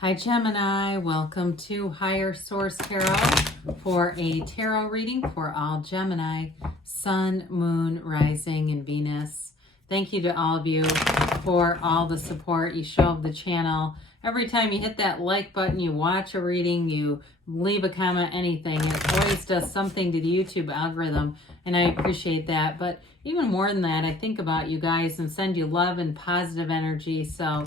Hi Gemini, welcome to Higher Source Tarot for a tarot reading for all Gemini, Sun, Moon, Rising, and Venus. Thank you to all of you for all the support you show of the channel. Every time you hit that like button, you watch a reading, you leave a comment, anything, it always does something to the YouTube algorithm, and I appreciate that. But even more than that, I think about you guys and send you love and positive energy, so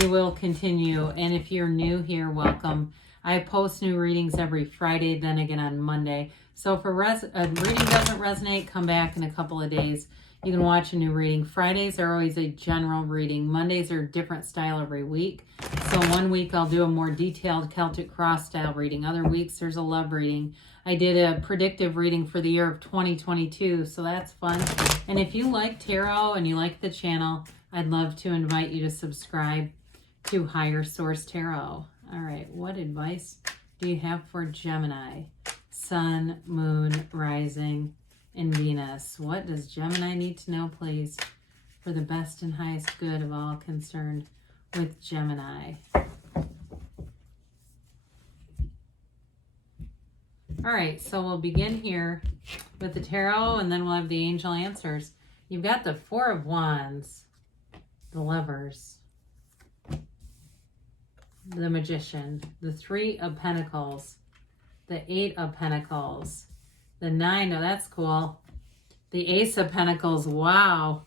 we will continue. And if you're new here, welcome. I post new readings every Friday, then again on Monday. So if a reading doesn't resonate, come back in a couple of days. You can watch a new reading. Fridays are always a general reading. Mondays are a different style every week. So one week I'll do a more detailed Celtic Cross style reading. Other weeks there's a love reading. I did a predictive reading for the year of 2022, so that's fun. And if you like tarot and you like the channel, I'd love to invite you to subscribe to Higher Source Tarot. All right, what advice do you have for Gemini? Sun, Moon, Rising, and Venus. What does Gemini need to know, please, for the best and highest good of all concerned with Gemini? All right, so we'll begin here with the tarot, and then we'll have the angel answers. You've got the Four of Wands, the Lovers, the Magician, the Three of Pentacles, the Eight of Pentacles, the Nine, oh, that's cool. The Ace of Pentacles, wow.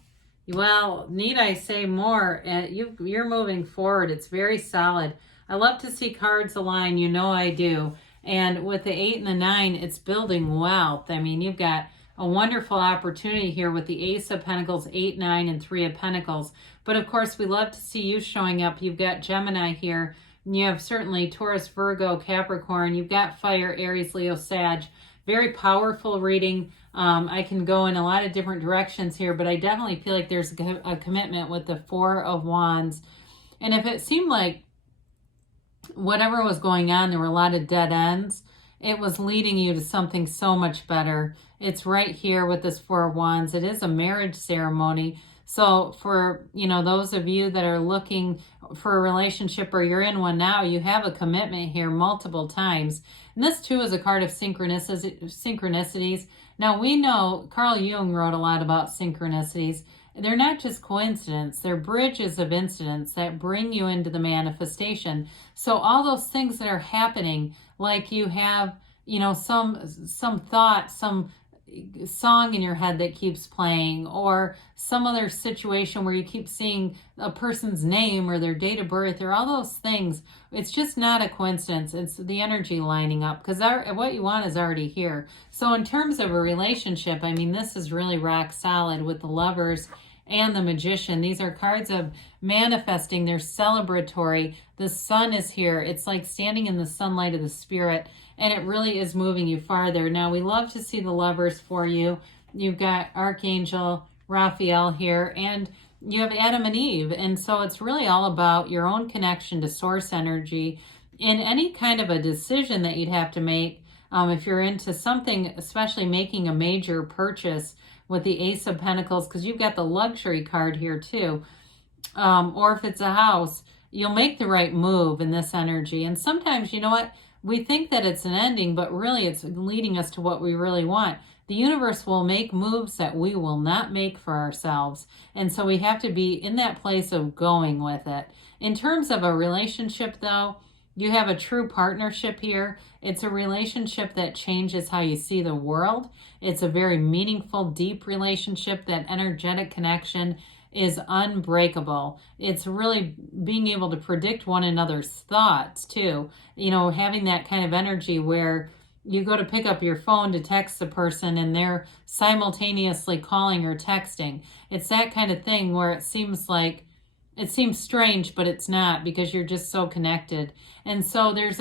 Well, need I say more? You're moving forward. It's very solid. I love to see cards align. You know I do. And with the 8 and the 9, it's building wealth. I mean, you've got a wonderful opportunity here with the Ace of Pentacles, 8, 9, and 3 of Pentacles. But of course, we love to see you showing up. You've got Gemini here. You have certainly Taurus, Virgo, Capricorn. You've got Fire, Aries, Leo, Sag. Very powerful reading. I can go in a lot of different directions here, but I definitely feel like there's a commitment with the Four of Wands. And if it seemed like whatever was going on, there were a lot of dead ends, it was leading you to something so much better. It's right here with this Four of Wands. It is a marriage ceremony. So for, those of you that are looking for a relationship or you're in one now, you have a commitment here multiple times. And this too is a card of synchronicities. Now we know Carl Jung wrote a lot about synchronicities. They're not just coincidence. They're bridges of incidents that bring you into the manifestation. So all those things that are happening, like you have, some thought, some song in your head that keeps playing, or some other situation where you keep seeing a person's name or their date of birth, or all those things. It's just not a coincidence. It's the energy lining up, because what you want is already here. So in terms of a relationship, I mean, this is really rock solid with the Lovers and the Magician. These are cards of manifesting. They're celebratory. The sun is here. It's like standing in the sunlight of the spirit, and it really is moving you farther. Now, we love to see the Lovers for you. You've got Archangel Raphael here, and you have Adam and Eve. And so it's really all about your own connection to source energy in any kind of a decision that you'd have to make. If you're into something, especially making a major purchase with the Ace of Pentacles, because you've got the luxury card here too. Or if it's a house, you'll make the right move in this energy. And sometimes, you know what? We think that it's an ending, but really it's leading us to what we really want. The universe will make moves that we will not make for ourselves. And so we have to be in that place of going with it. In terms of a relationship, though, you have a true partnership here. It's a relationship that changes how you see the world. It's a very meaningful, deep relationship. That energetic connection is unbreakable. It's really being able to predict one another's thoughts too. Having that kind of energy where you go to pick up your phone to text the person and they're simultaneously calling or texting. It's that kind of thing where it seems strange, but it's not, because you're just so connected. And so there's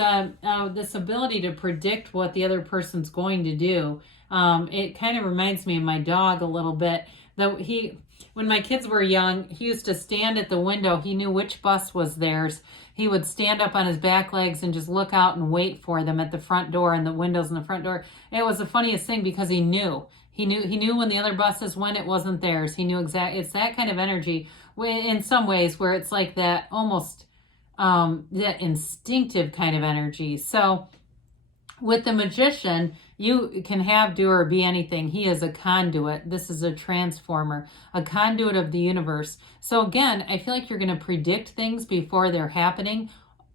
this ability to predict what the other person's going to do. It kind of reminds me of my dog a little bit. When my kids were young, he used to stand at the window. He knew which bus was theirs. He would stand up on his back legs and just look out and wait for them at the front door and the windows in the front door. It was the funniest thing, because he knew when the other buses went, it wasn't theirs. He knew exactly. It's that kind of energy in some ways, where it's like that almost that instinctive kind of energy. So with the Magician, you can have, do, or be anything. He is a conduit. This is a transformer, a conduit of the universe. So again, I feel like you're going to predict things before they're happening,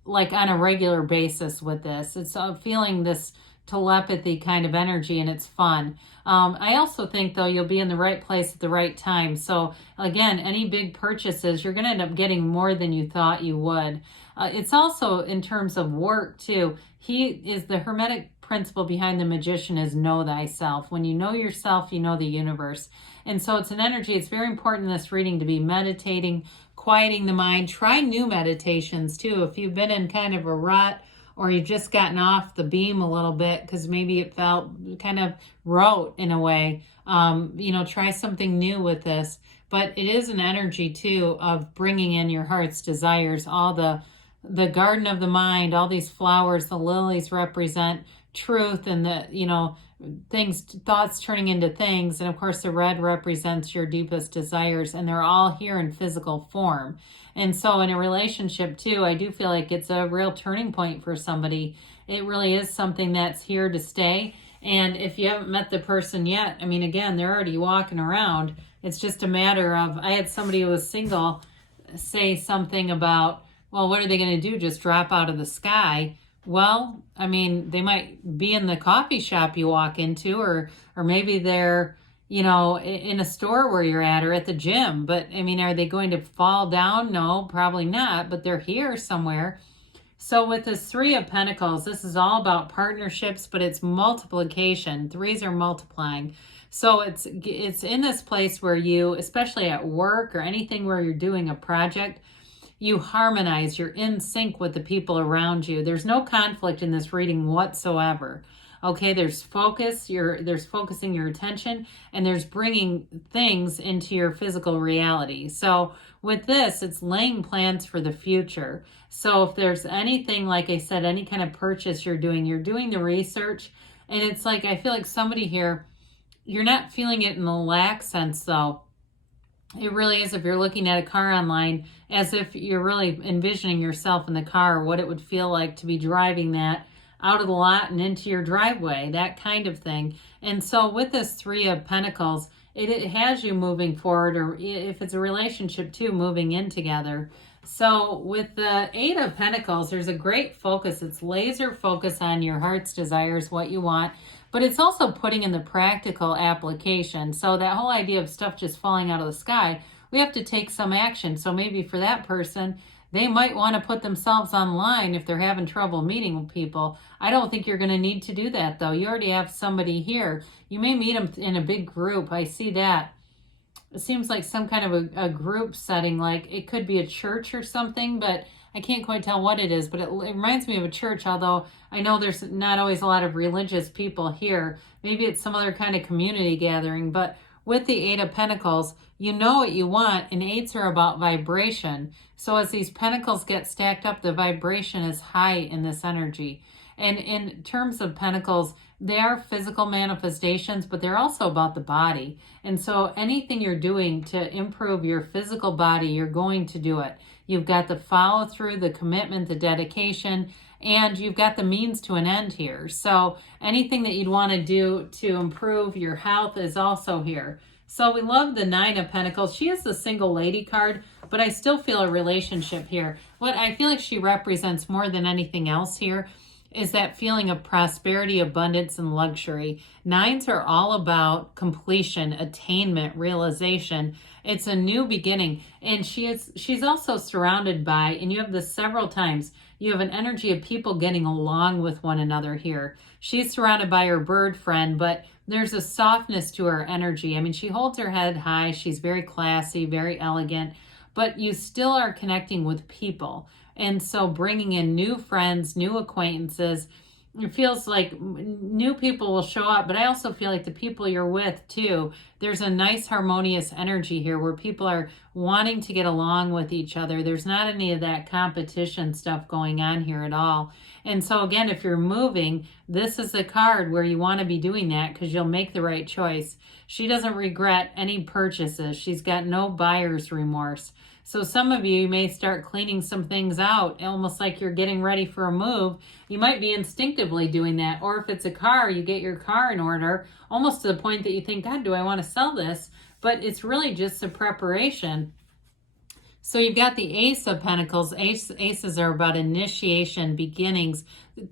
like on a regular basis with this. It's feeling this telepathy kind of energy, and it's fun. I also think, though, you'll be in the right place at the right time. So again, any big purchases, you're going to end up getting more than you thought you would. It's also in terms of work, too. He is the Hermetic principle behind the Magician is know thyself. When you know yourself, you know the universe. And so it's an energy. It's very important in this reading to be meditating, quieting the mind. Try new meditations, too. If you've been in kind of a rut, or you've just gotten off the beam a little bit because maybe it felt kind of rote in a way, try something new with this. But it is an energy, too, of bringing in your heart's desires. All the garden of the mind, all these flowers, the lilies represent truth, and thoughts turning into things. And of course, the red represents your deepest desires, and they're all here in physical form. And so in a relationship too, I do feel like it's a real turning point for somebody. It really is something that's here to stay. And if you haven't met the person yet, I mean, again, they're already walking around. It's just a matter of, I had somebody who was single say something about, well, what are they going to do? Just drop out of the sky? Well, I mean, they might be in the coffee shop you walk into, or maybe they're, in a store where you're at, or at the gym. But I mean, are they going to fall down? No, probably not, but they're here somewhere. So with this Three of Pentacles, this is all about partnerships, but it's multiplication. Threes are multiplying. So it's in this place where you, especially at work or anything where you're doing a project, you harmonize, you're in sync with the people around you. There's no conflict in this reading whatsoever. Okay, there's focus, there's focusing your attention, and there's bringing things into your physical reality. So with this, it's laying plans for the future. So if there's anything, like I said, any kind of purchase you're doing the research, and it's like, I feel like somebody here, you're not feeling it in the lack sense though. It really is, if you're looking at a car online, as if you're really envisioning yourself in the car, what it would feel like to be driving that out of the lot and into your driveway, that kind of thing. And so with this Three of Pentacles, it has you moving forward, or if it's a relationship too, moving in together. So with the Eight of Pentacles, there's a great focus. It's laser focus on your heart's desires, what you want, but it's also putting in the practical application. So that whole idea of stuff just falling out of the sky, we have to take some action. So maybe for that person, they might want to put themselves online if they're having trouble meeting with people. I don't think you're going to need to do that, though. You already have somebody here. You may meet them in a big group. I see that. It seems like some kind of a group setting, like it could be a church or something, but I can't quite tell what it is. But it reminds me of a church, although I know there's not always a lot of religious people here. Maybe it's some other kind of community gathering. But with the Eight of Pentacles, you know what you want, and eights are about vibration. So as these pentacles get stacked up, the vibration is high in this energy. And in terms of pentacles, they are physical manifestations, but they're also about the body. And so anything you're doing to improve your physical body, you're going to do it. You've got the follow through, the commitment, the dedication, and you've got the means to an end here. So anything that you'd want to do to improve your health is also here. So we love the Nine of Pentacles. She is the single lady card, but I still feel a relationship here. What I feel like she represents more than anything else here is that feeling of prosperity, abundance, and luxury. Nines are all about completion, attainment, realization. It's a new beginning. And she's also surrounded by, and you have this several times, you have an energy of people getting along with one another here. She's surrounded by her bird friend, but there's a softness to her energy. I mean, she holds her head high. She's very classy, very elegant, but you still are connecting with people. And so bringing in new friends, new acquaintances, it feels like new people will show up, but I also feel like the people you're with too, there's a nice harmonious energy here where people are wanting to get along with each other. There's not any of that competition stuff going on here at all. And so again, if you're moving, this is the card where you want to be doing that because you'll make the right choice. She doesn't regret any purchases. She's got no buyer's remorse. So some of you may start cleaning some things out, almost like you're getting ready for a move. You might be instinctively doing that. Or if it's a car, you get your car in order, almost to the point that you think, God, do I want to sell this? But it's really just a preparation. So you've got the Ace of Pentacles. Aces are about initiation, beginnings.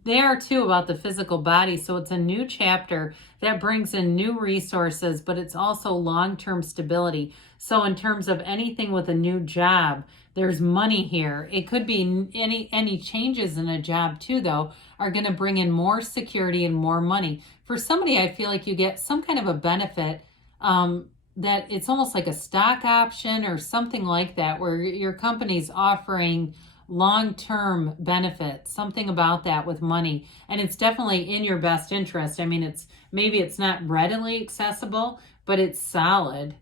They are too about the physical body. So it's a new chapter that brings in new resources, but it's also long-term stability. So in terms of anything with a new job, there's money here. It could be any changes in a job too, though, are going to bring in more security and more money. For somebody, I feel like you get some kind of a benefit, that it's almost like a stock option or something like that, where your company's offering long-term benefits, something about that with money. And it's definitely in your best interest. I mean, maybe it's not readily accessible, but it's solid.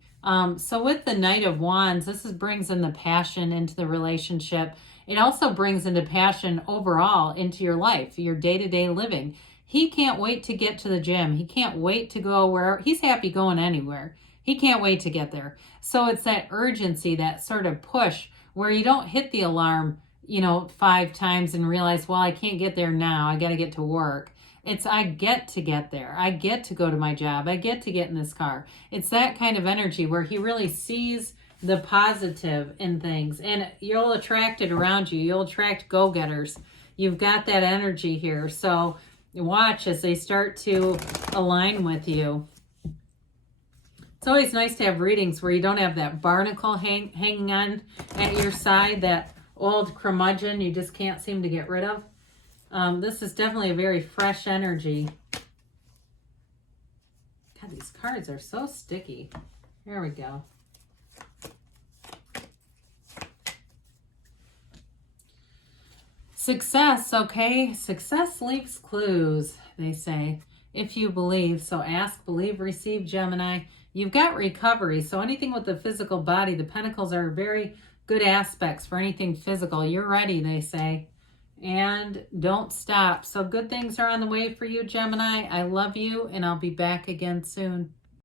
So with the Knight of Wands, this brings in the passion into the relationship. It also brings into passion overall into your life, your day-to-day living. He can't wait to get to the gym. He can't wait to go wherever. He's happy going anywhere. He can't wait to get there. So it's that urgency, that sort of push where you don't hit the alarm, 5 times and realize, well, I can't get there now. I got to get to work. It's I get to get there. I get to go to my job. I get to get in this car. It's that kind of energy where he really sees the positive in things, and you'll attract it around you. You'll attract go-getters. You've got that energy here. So watch as they start to align with you. It's always nice to have readings where you don't have that barnacle hanging on at your side, that old curmudgeon you just can't seem to get rid of. This is definitely a very fresh energy. God, these cards are so sticky. Here we go. Success, okay? Success leaves clues, they say, if you believe. So ask, believe, receive, Gemini. You've got recovery. So anything with the physical body, the pentacles are very good aspects for anything physical. You're ready, they say. And don't stop. So good things are on the way for you, Gemini. I love you, and I'll be back again soon.